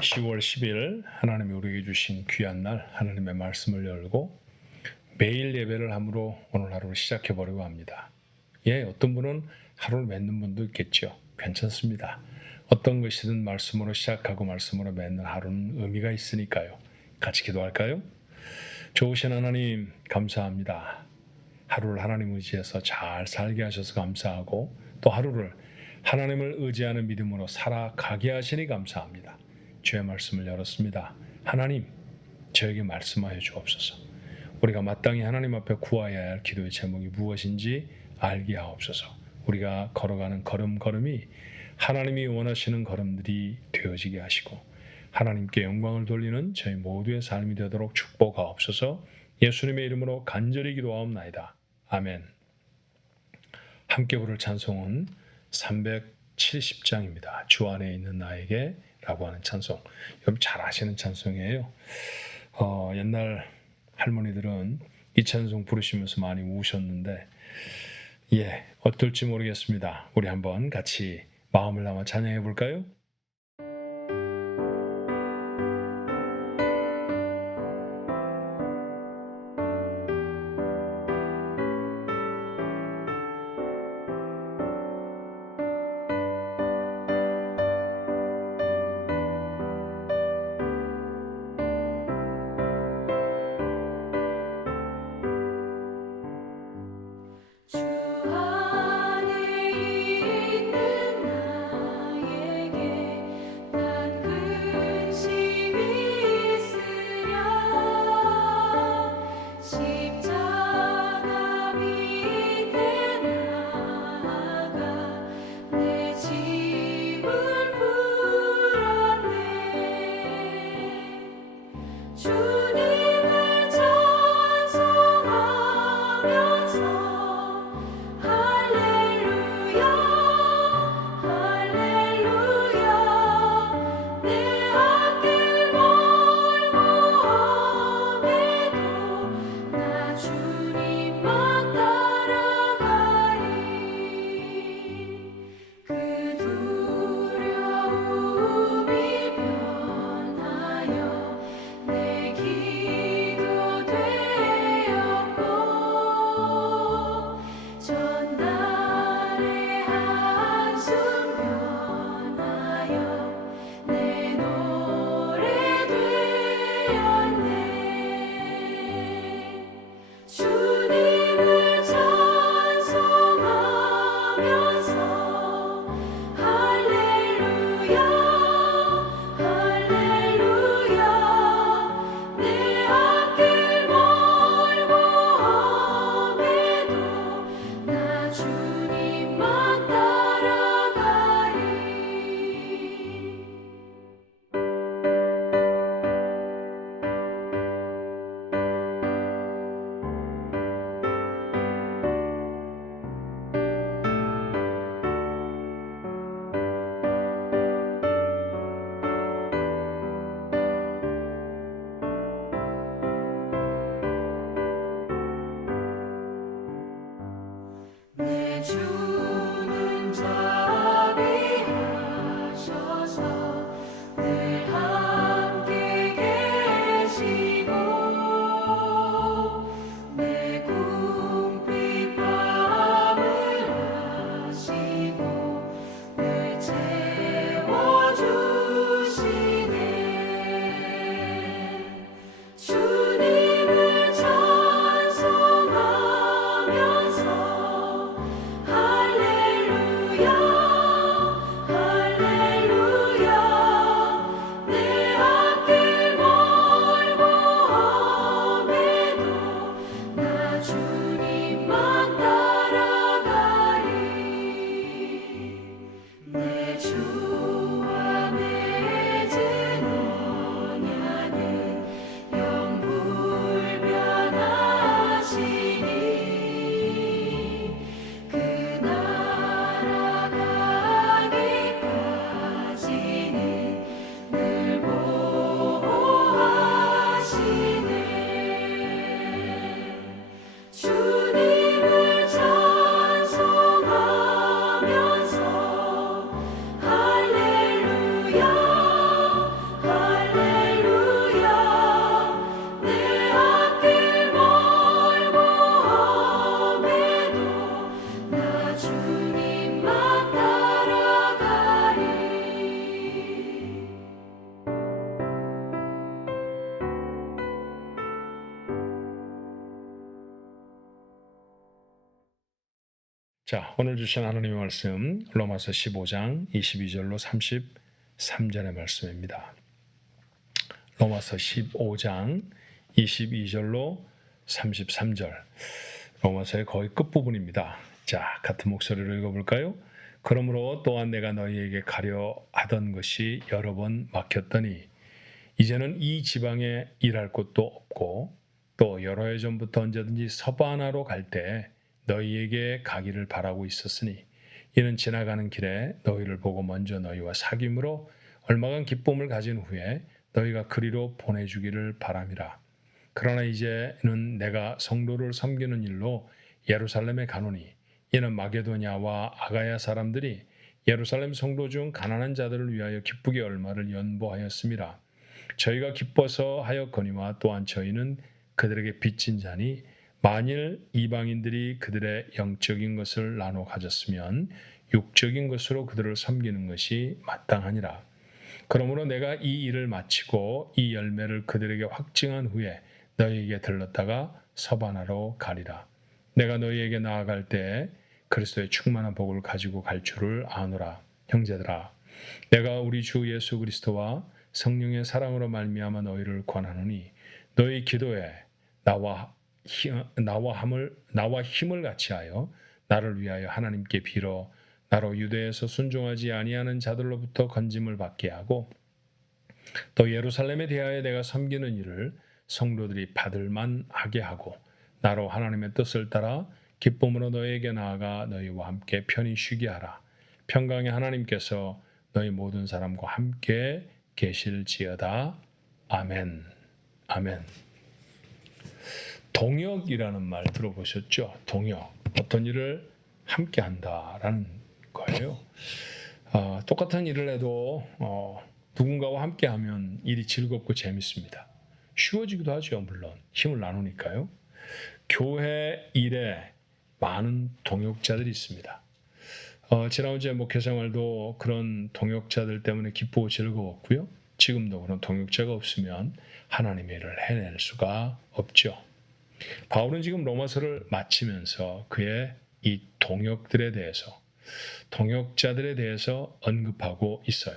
10월 10일 하나님이 우리에게 주신 귀한 날 하나님의 말씀을 열고 매일 예배를 함으로 오늘 하루를 시작해 보려고 합니다. 어떤 분은 하루를 맺는 분도 있겠죠. 괜찮습니다. 어떤 것이든 말씀으로 시작하고 말씀으로 맺는 하루는 의미가 있으니까요. 같이 기도할까요? 좋으신 하나님 감사합니다. 하루를 하나님 의지해서 잘 살게 하셔서 감사하고 또 하루를 하나님을 의지하는 믿음으로 살아가게 하시니 감사합니다. 주의 말씀을 열었습니다. 하나님, 저에게 말씀하여 주옵소서. 우리가 마땅히 하나님 앞에 구하여야 할 기도의 제목이 무엇인지 알게 하옵소서. 우리가 걸어가는 걸음걸음이 하나님이 원하시는 걸음들이 되어지게 하시고 하나님께 영광을 돌리는 저희 모두의 삶이 되도록 축복하옵소서. 예수님의 이름으로 간절히 기도하옵나이다. 아멘. 함께 부를 찬송은 370장입니다. 주 안에 있는 나에게 라고 하는 찬송. 여러분 잘 아시는 찬송이에요. 옛날 할머니들은 이 찬송 부르시면서 많이 우셨는데 어떨지 모르겠습니다. 우리 한번 같이 마음을 담아 찬양해 볼까요? 주 안에 있는 나에게 자, 오늘 주신 하나님의 말씀 로마서 15장 22절로 33절의 말씀입니다. 로마서 15장 22절로 33절, 로마서의 거의 끝부분입니다. 자, 같은 목소리로 읽어볼까요? 그러므로 또한 내가 너희에게 가려 하던 것이 여러 번 막혔더니 이제는 이 지방에 일할 곳도 없고 또 여러 해 전부터 언제든지 서바나로 갈 때 너희에게 가기를 바라고 있었으니 이는 지나가는 길에 너희를 보고 먼저 너희와 사귐으로 얼마간 기쁨을 가진 후에 너희가 그리로 보내주기를 바람이라. 그러나 이제는 내가 성도를 섬기는 일로 예루살렘에 가노니 이는 마게도냐와 아가야 사람들이 예루살렘 성도 중 가난한 자들을 위하여 기쁘게 얼마를 연보하였음이라. 저희가 기뻐서 하였거니와 또한 저희는 그들에게 빚진 자니 만일 이방인들이 그들의 영적인 것을 나눠 가졌으면 육적인 것으로 그들을 섬기는 것이 마땅하니라. 그러므로 내가 이 일을 마치고 이 열매를 그들에게 확증한 후에 너희에게 들렀다가 서바나로 가리라. 내가 너희에게 나아갈 때 그리스도의 충만한 복을 가지고 갈 줄을 아노라. 형제들아, 내가 우리 주 예수 그리스도와 성령의 사랑으로 말미암아 너희를 권하노니 너희 기도에 나와 힘을 같이하여 나를 위하여 하나님께 빌어 나로 유대에서 순종하지 아니하는 자들로부터 건짐을 받게 하고 또 예루살렘에 대하여 내가 섬기는 일을 성도들이 받을 만하게 하고 나로 하나님의 뜻을 따라 기쁨으로 너희에게 나아가 너희와 함께 편히 쉬게 하라. 평강의 하나님께서 너희 모든 사람과 함께 계실지어다. 아멘. 아멘. 동역이라는 말 들어보셨죠? 동역. 어떤 일을 함께 한다라는 거예요. 똑같은 일을 해도 누군가와 함께 하면 일이 즐겁고 재밌습니다. 쉬워지기도 하죠. 물론 힘을 나누니까요. 교회 일에 많은 동역자들이 있습니다. 지난 주에 목회생활도 그런 동역자들 때문에 기쁘고 즐거웠고요. 지금도 그런 동역자가 없으면 하나님의 일을 해낼 수가 없죠. 바울은 지금 로마서를 마치면서 그의 이 동역자들에 대해서 언급하고 있어요.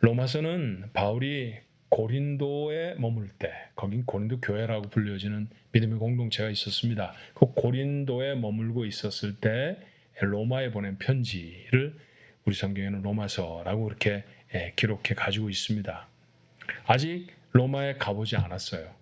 로마서는 바울이 고린도에 머물 때, 거긴 고린도 교회라고 불려지는 믿음의 공동체가 있었습니다. 그 고린도에 머물고 있었을 때 로마에 보낸 편지를 우리 성경에는 로마서라고 그렇게 기록해 가지고 있습니다. 아직 로마에 가보지 않았어요.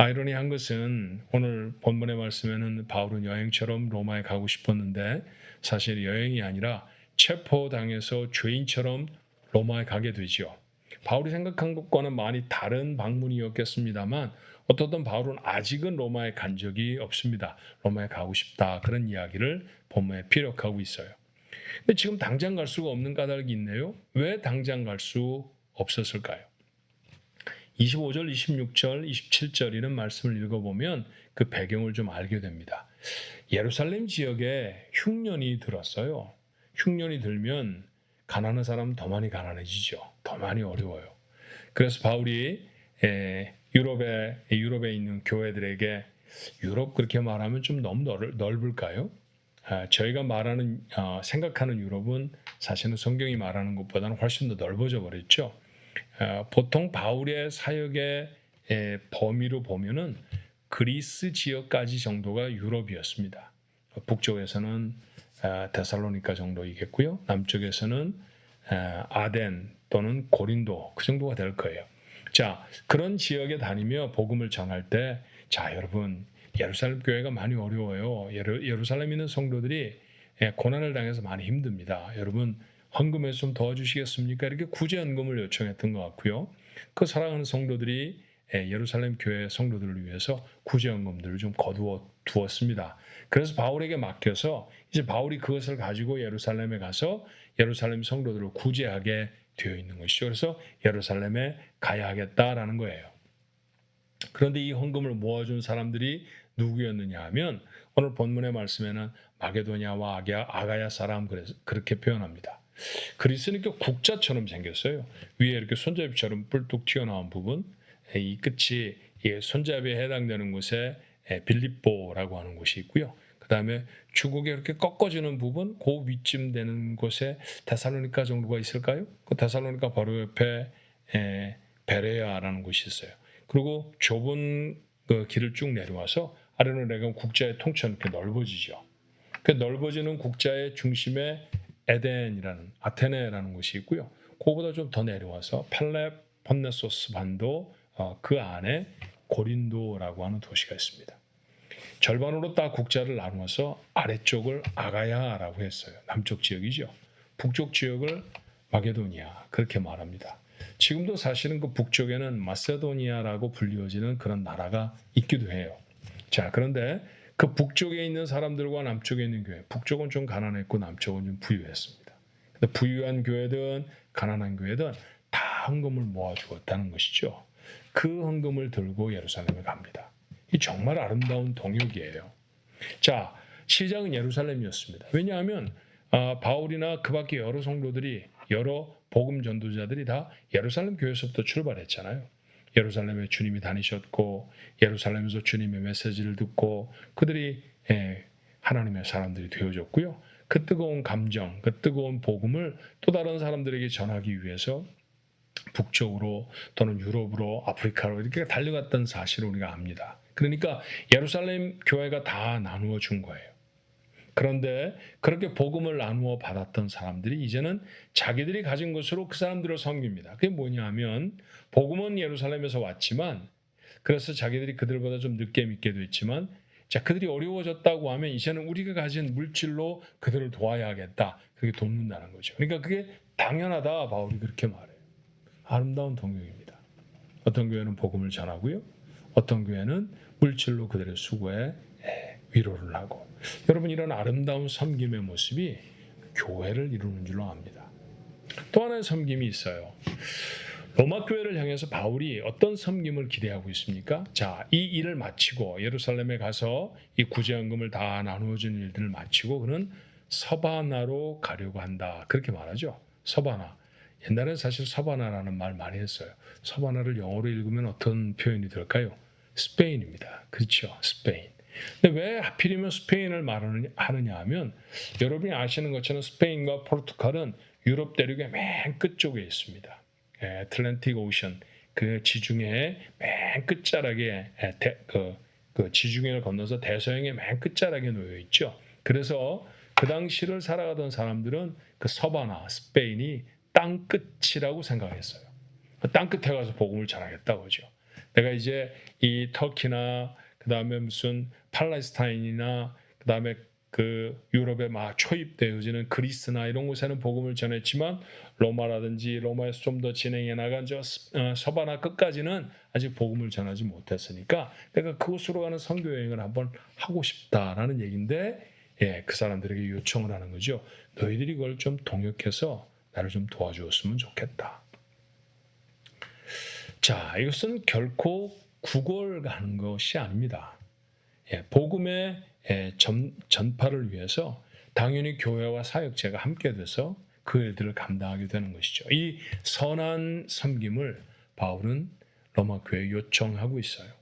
아이러니한 것은 오늘 본문의 말씀에는 바울은 여행처럼 로마에 가고 싶었는데 사실 여행이 아니라 체포당해서 죄인처럼 로마에 가게 되죠. 바울이 생각한 것과는 많이 다른 방문이었겠습니다만 어떻든 바울은 아직은 로마에 간 적이 없습니다. 로마에 가고 싶다 그런 이야기를 본문에 피력하고 있어요. 근데 지금 당장 갈 수가 없는 까닭이 있네요. 왜 당장 갈 수 없었을까요? 25절, 26절, 27절 이런 말씀을 읽어보면 그 배경을 좀 알게 됩니다. 예루살렘 지역에 흉년이 들었어요. 흉년이 들면 가난한 사람은 더 많이 가난해지죠. 더 많이 어려워요. 그래서 바울이 유럽에 있는 교회들에게 유럽 그렇게 말하면 좀 너무 넓을까요? 저희가 생각하는 유럽은 사실은 성경이 말하는 것보다는 훨씬 더 넓어져 버렸죠. 보통 바울의 사역의 범위로 보면은 그리스 지역까지 정도가 유럽이었습니다. 북쪽에서는 데살로니가 정도이겠고요. 남쪽에서는 아덴 또는 고린도 그 정도가 될 거예요. 자, 그런 지역에 다니며 복음을 전할 때, 자 여러분 예루살렘 교회가 많이 어려워요. 예루살렘에 있는 성도들이 고난을 당해서 많이 힘듭니다. 여러분 헌금해서 좀 도와주시겠습니까? 이렇게 구제헌금을 요청했던 것 같고요. 그 사랑하는 성도들이 예루살렘 교회 성도들을 위해서 구제헌금들을 좀 거두어 두었습니다. 그래서 바울에게 맡겨서 이제 바울이 그것을 가지고 예루살렘에 가서 예루살렘 성도들을 구제하게 되어 있는 것이죠. 그래서 예루살렘에 가야 하겠다라는 거예요. 그런데 이 헌금을 모아준 사람들이 누구였느냐 하면 오늘 본문의 말씀에는 마게도냐와 아가야 사람 그렇게 표현합니다. 그리스는 이렇게 국자처럼 생겼어요. 위에 이렇게 손잡이처럼 뿔뚝 튀어나온 부분, 이 끝이 손잡이에 해당되는 곳에 빌립보라고 하는 곳이 있고요. 그다음에 주걱에 이렇게 꺾어지는 부분, 그 위쯤 되는 곳에 데살로니가 정도가 있을까요? 그 데살로니가 바로 옆에 베레아라는 곳이 있어요. 그리고 좁은 그 길을 쭉 내려와서 아래로 내려가면 국자의 통처럼 이렇게 넓어지죠. 그 넓어지는 국자의 중심에 에덴이라는 아테네라는 곳이 있고요. 그거보다 좀 더 내려와서 펠레폰네소스 반도 그 안에 고린도라고 하는 도시가 있습니다. 절반으로 딱 국자를 나누어서 아래쪽을 아가야라고 했어요. 남쪽 지역이죠. 북쪽 지역을 마게도니아 그렇게 말합니다. 지금도 사실은 그 북쪽에는 마세도니아라고 불리워지는 그런 나라가 있기도 해요. 자, 그런데 그 북쪽에 있는 사람들과 남쪽에 있는 교회, 북쪽은 좀 가난했고 남쪽은 좀 부유했습니다. 근데 부유한 교회든 가난한 교회든 다 헌금을 모아주었다는 것이죠. 그 헌금을 들고 예루살렘에 갑니다. 이 정말 아름다운 동역이에요. 자, 시작은 예루살렘이었습니다. 왜냐하면 바울이나 그 밖에 여러 성도들이 여러 복음 전도자들이 다 예루살렘 교회에서부터 출발했잖아요. 예루살렘에 주님이 다니셨고 예루살렘에서 주님의 메시지를 듣고 그들이 하나님의 사람들이 되어졌고요. 그 뜨거운 감정, 그 뜨거운 복음을 또 다른 사람들에게 전하기 위해서 북쪽으로 또는 유럽으로 아프리카로 이렇게 달려갔던 사실을 우리가 압니다. 그러니까 예루살렘 교회가 다 나누어 준 거예요. 그런데 그렇게 복음을 나누어 받았던 사람들이 이제는 자기들이 가진 것으로 그 사람들을 섬깁니다. 그게 뭐냐면 복음은 예루살렘에서 왔지만 그래서 자기들이 그들보다 좀 늦게 믿게 됐지만 자, 그들이 어려워졌다고 하면 이제는 우리가 가진 물질로 그들을 도와야겠다. 그렇게 돕는다는 거죠. 그러니까 그게 당연하다. 바울이 그렇게 말해요. 아름다운 동역입니다. 어떤 교회는 복음을 전하고요. 어떤 교회는 물질로 그들의 수고에 위로를 하고 여러분 이런 아름다운 섬김의 모습이 교회를 이루는 줄로 압니다. 또 하나의 섬김이 있어요. 로마 교회를 향해서 바울이 어떤 섬김을 기대하고 있습니까? 자, 이 일을 마치고 예루살렘에 가서 이 구제헌금을 다 나누어준 일들을 마치고 그는 서바나로 가려고 한다. 그렇게 말하죠. 서바나. 옛날에 사실 서바나라는 말 많이 했어요. 서바나를 영어로 읽으면 어떤 표현이 될까요? 스페인입니다. 그렇죠. 스페인. 근데 왜 하필이면 스페인을 말하느냐 하면 여러분이 아시는 것처럼 스페인과 포르투갈은 유럽 대륙의 맨 끝쪽에 있습니다. 애틀랜틱 오션 그 지중해의 맨 끝자락에 그 지중해를 건너서 대서양의 맨 끝자락에 놓여 있죠. 그래서 그 당시를 살아가던 사람들은 그 서바나 스페인이 땅 끝이라고 생각했어요. 땅 끝에 가서 복음을 전하겠다고 하죠. 내가 이제 이 터키나 그 다음에 무슨 팔레스타인이나 그 다음에 그 유럽에 막 초입되어지는 그리스나 이런 곳에는 복음을 전했지만 로마라든지 로마에서 좀 더 진행해 나간 저 서바나 끝까지는 아직 복음을 전하지 못했으니까 내가 그곳으로 가는 선교 여행을 한번 하고 싶다라는 얘기인데 그 사람들에게 요청을 하는 거죠. 너희들이 그걸 좀 동역해서 나를 좀 도와주었으면 좋겠다. 자, 이것은 결코 구걸 가는 것이 아닙니다. 복음의 전파를 위해서 당연히 교회와 사역자가 함께 돼서 그 일들을 감당하게 되는 것이죠. 이 선한 섬김을 바울은 로마 교회에 요청하고 있어요.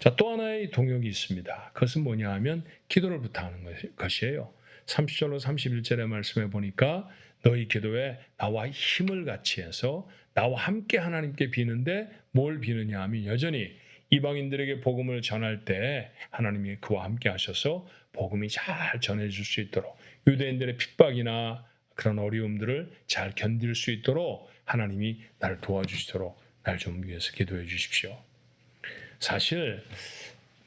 자, 또 하나의 동역이 있습니다. 그것은 뭐냐 하면 기도를 부탁하는 것이에요. 30절로 31절의 말씀에 보니까 너희 기도에 나와 힘을 같이 해서 나와 함께 하나님께 비는데 뭘 비느냐 하면 여전히 이방인들에게 복음을 전할 때 하나님이 그와 함께 하셔서 복음이 잘 전해질 수 있도록 유대인들의 핍박이나 그런 어려움들을 잘 견딜 수 있도록 하나님이 나를 도와주시도록 날 좀 위해서 기도해 주십시오. 사실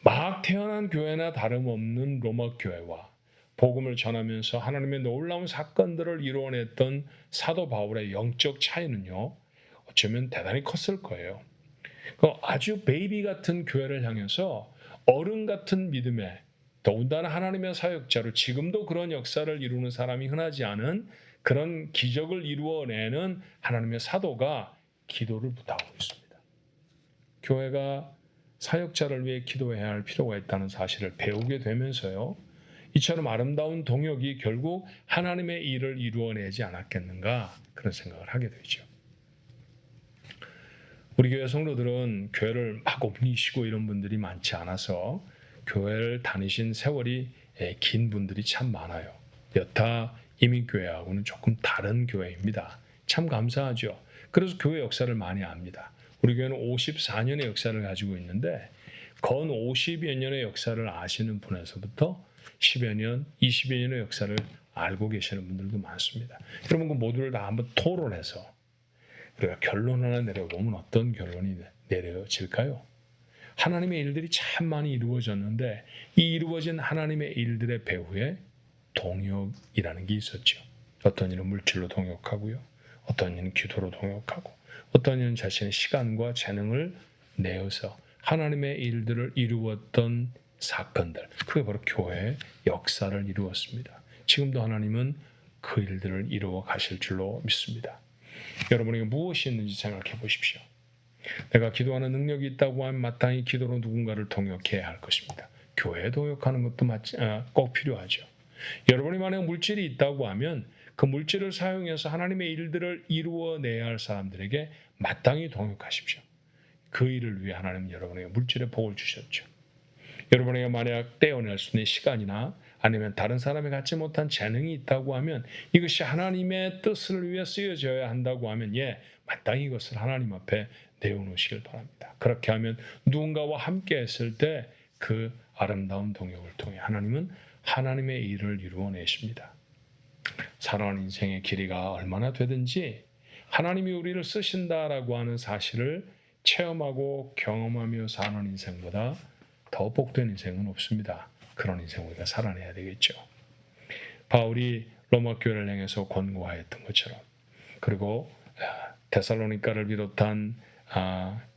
막 태어난 교회나 다름없는 로마 교회와 복음을 전하면서 하나님의 놀라운 사건들을 이루어냈던 사도 바울의 영적 차이는요. 어쩌면 대단히 컸을 거예요. 아주 베이비 같은 교회를 향해서 어른 같은 믿음에 더군다나 하나님의 사역자로 지금도 그런 역사를 이루는 사람이 흔하지 않은 그런 기적을 이루어내는 하나님의 사도가 기도를 부탁하고 있습니다. 교회가 사역자를 위해 기도해야 할 필요가 있다는 사실을 배우게 되면서요. 이처럼 아름다운 동역이 결국 하나님의 일을 이루어내지 않았겠는가 그런 생각을 하게 되죠. 우리 교회 성도들은 교회를 막 옮기시고 이런 분들이 많지 않아서 교회를 다니신 세월이 긴 분들이 참 많아요. 여타 이민교회하고는 조금 다른 교회입니다. 참 감사하죠. 그래서 교회 역사를 많이 압니다. 우리 교회는 54년의 역사를 가지고 있는데 건 50여 년의 역사를 아시는 분에서부터 10여 년, 20여 년의 역사를 알고 계시는 분들도 많습니다. 여러분 그 모두를 다 한번 토론해서 우리가 결론 하나 내려보면 어떤 결론이 내려질까요? 하나님의 일들이 참 많이 이루어졌는데 이 이루어진 하나님의 일들의 배후에 동역이라는 게 있었죠. 어떤 이는 물질로 동역하고요. 어떤 이는 기도로 동역하고 어떤 이는 자신의 시간과 재능을 내어서 하나님의 일들을 이루었던 사건들, 그게 바로 교회의 역사를 이루었습니다. 지금도 하나님은 그 일들을 이루어 가실 줄로 믿습니다. 여러분에게 무엇이 있는지 생각해 보십시오. 내가 기도하는 능력이 있다고 하면 마땅히 기도로 누군가를 동역해야 할 것입니다. 교회에 동역하는 것도 꼭 필요하죠. 여러분이 만약 물질이 있다고 하면 그 물질을 사용해서 하나님의 일들을 이루어내야 할 사람들에게 마땅히 동역하십시오. 그 일을 위해 하나님은 여러분에게 물질의 복을 주셨죠. 여러분에게 만약 떼어낼 수 있는 시간이나 아니면 다른 사람이 갖지 못한 재능이 있다고 하면 이것이 하나님의 뜻을 위해 쓰여져야 한다고 하면 마땅히 이것을 하나님 앞에 내어놓으시길 바랍니다. 그렇게 하면 누군가와 함께 했을 때 그 아름다운 동역을 통해 하나님은 하나님의 일을 이루어내십니다. 살아가는 인생의 길이가 얼마나 되든지 하나님이 우리를 쓰신다라고 하는 사실을 체험하고 경험하며 사는 인생보다 더 복된 인생은 없습니다. 그런 인생 우리가 살아내야 되겠죠. 바울이 로마 교회를 향해서 권고하였던 것처럼 그리고 데살로니가를 비롯한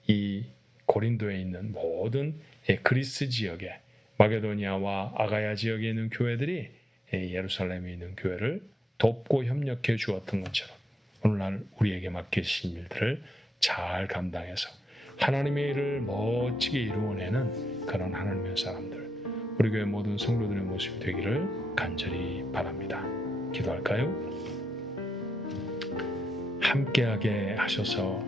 이 고린도에 있는 모든 그리스 지역에 마게도니아와 아가야 지역에 있는 교회들이 예루살렘에 있는 교회를 돕고 협력해 주었던 것처럼 오늘날 우리에게 맡기신 일들을 잘 감당해서 하나님의 일을 멋지게 이루어내는 그런 하나님의 사람들, 우리 교회 모든 성도들의 모습이 되기를 간절히 바랍니다. 기도할까요? 함께하게 하셔서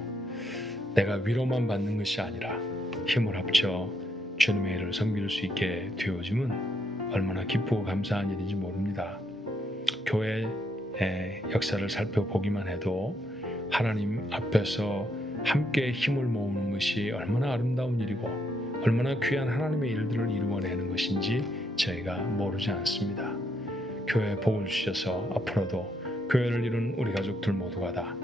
내가 위로만 받는 것이 아니라 힘을 합쳐 주님의 일을 섬길 수 있게 되어지면 얼마나 기쁘고 감사한 일인지 모릅니다. 교회의 역사를 살펴보기만 해도 하나님 앞에서 함께 힘을 모으는 것이 얼마나 아름다운 일이고 얼마나 귀한 하나님의 일들을 이루어내는 것인지 저희가 모르지 않습니다. 교회에 복을 주셔서 앞으로도 교회를 이룬 우리 가족들 모두가 다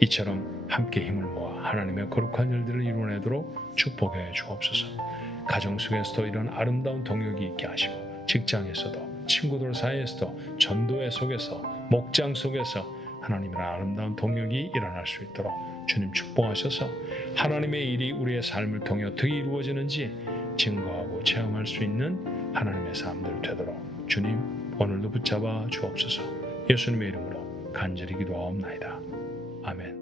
이처럼 함께 힘을 모아 하나님의 거룩한 일들을 이루어내도록 축복해 주옵소서. 가정 속에서도 이런 아름다운 동역이 있게 하시고 직장에서도 친구들 사이에서도 전도회 속에서 목장 속에서 하나님의 아름다운 동역이 일어날 수 있도록 주님 축복하셔서 하나님의 일이 우리의 삶을 통해 어떻게 이루어지는지 증거하고 체험할 수 있는 하나님의 사람들 되도록 주님 오늘도 붙잡아 주옵소서. 예수님의 이름으로 간절히 기도하옵나이다. 아멘.